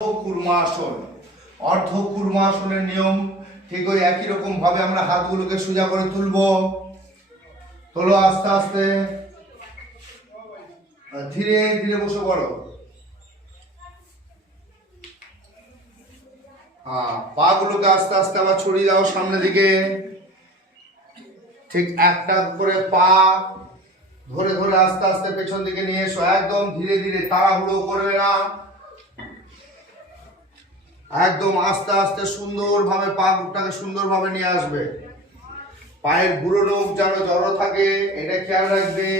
কুর্মাসন অর্ধ কুর্মাসনের নিয়ম ঠিক ওই একই রকম ভাবে আমরা হাতগুলোকে সোজা করে তুলবো। তোলো আস্তে আস্তে। ধীরে ধীরে বসে পড়ো। হ্যাঁ পা গুলোকে আস্তে আস্তে আবার ছড়িয়ে দাও সামনে দিকে। ঠিক একটা করে পা ধরে ধরে আস্তে আস্তে পেছন দিকে নিয়ে এসো। একদম ধীরে ধীরে তাড়াহুড়ো করবে না। একদম আস্তে আস্তে সুন্দরভাবে পা গুটাকে সুন্দরভাবে নিয়ে আসবে। পায়ের বুড়ো রোগ যেন জড়ো থাকে, এটা খেয়াল রাখবে।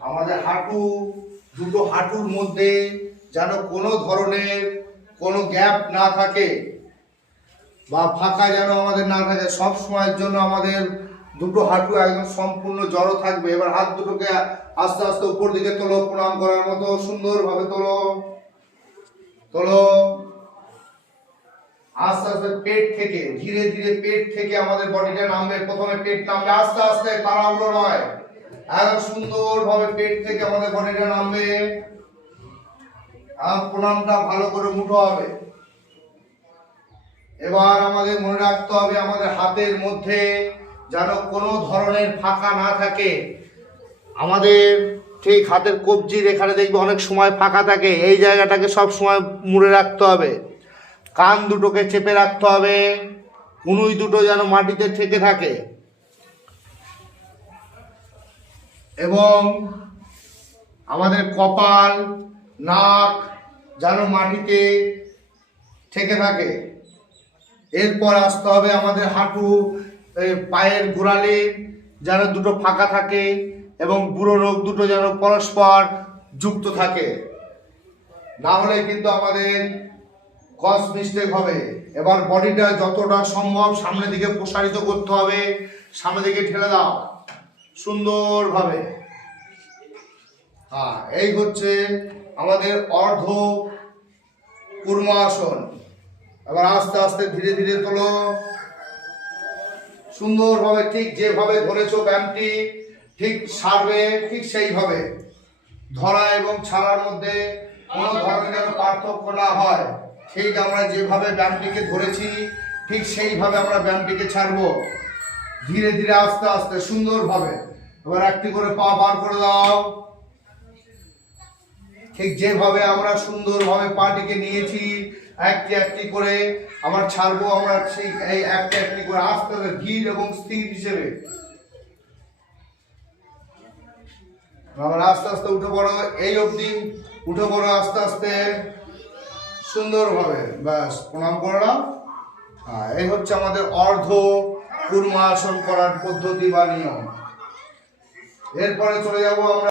আমাদের হাঁটু, দুটো হাঁটুর মধ্যে যেন কোনো ধরনের কোনো গ্যাপ না থাকে বা ফাঁকা যেন আমাদের না থাকে। সব সময়ের জন্য আমাদের দুটো হাঁটু একদম সম্পূর্ণ জড়ো থাকবে। এবার হাত দুটোকে আস্তে আস্তে উপর দিকে তোলো, প্রণাম করার মতো সুন্দরভাবে তোলো। তোলো। আস্তে আস্তে পেট থেকে, ধীরে ধীরে পেট থেকে আমাদের বডিটা নামবে, প্রথমে পেট নামবে, আস্তে আস্তে তাড়াহুড়ো নয়। একদম সুন্দর ভাবে পেট থেকে আমাদের বডিটা নামবে। প্রণামটা ভালো করে মুঠো হবে। এবার আমাদের মনে রাখতে হবে আমাদের হাতের মধ্যে যেন কোনো ধরনের ফাঁকা না থাকে। আমাদের ঠিক হাতের কবজির এখানে দেখবে অনেক সময় ফাঁকা থাকে, এই জায়গাটাকে সব সময় মুড়ে রাখতে হবে। কান দুটোকে চেপে রাখতে হবে, কুনুই দুটো যেন মাটিতে ঠেকে থাকে। এবং আমাদের কপাল, নাক যেন মাটিতে ঠেকে থাকে। এরপর আসতে হবে আমাদের হাঁটু পায়ের গোড়ালি যেন দুটো ফাঁকা থাকে এবং বুড়ো রোগ দুটো যেন পরস্পর যুক্ত থাকে। না হলে কিন্তু আমাদের কস মিস্টেক হবে। এবার বডিটা যতটা সম্ভব সামনের দিকে প্রসারিত করতে হবে। সামনের দিকে ঠেলে দাও। সুন্দরভাবে। হ্যাঁ এই হচ্ছে আমাদের অর্ধ কুর্মাসন। এবার আস্তে আস্তে ধীরে ধীরে তোলো। সুন্দরভাবে ঠিক যেভাবে ধরেছো ব্যায়ামটি, ঠিক সারবে, ঠিক সেইভাবে। ধরা এবং ছাড়ার মধ্যে কোনো ধরনের পার্থক্য না হয়। ঠিক আমরা যেভাবে ব্যায়ামটিকে ধরেছি, ঠিক সেইভাবে আমরা ব্যায়ামটিকে ছাড়বো। ধীরে ধীরে আস্তে আস্তে, সুন্দরভাবে। এবার একটি করে পা বার করে দাও। ঠিক যেভাবে আমরা সুন্দরভাবে পাটিকে নিয়েছি, একটি একটি করে আবার ছাড়বো, আমরা ঠিক এই একটি একটি করে আস্তে আস্তে ধীর এবং স্থির হিসেবে। আবার আস্তে আস্তে উঠে পড়ো, এই অবধি উঠে পড়ো আস্তে আস্তে। সুন্দরভাবে, ব্যাস, প্রণাম করলাম। এই হচ্ছে আমাদের অর্ধ কুর্মাসন করার পদ্ধতি বা নিয়ম। এরপরে চলে যাব আমরা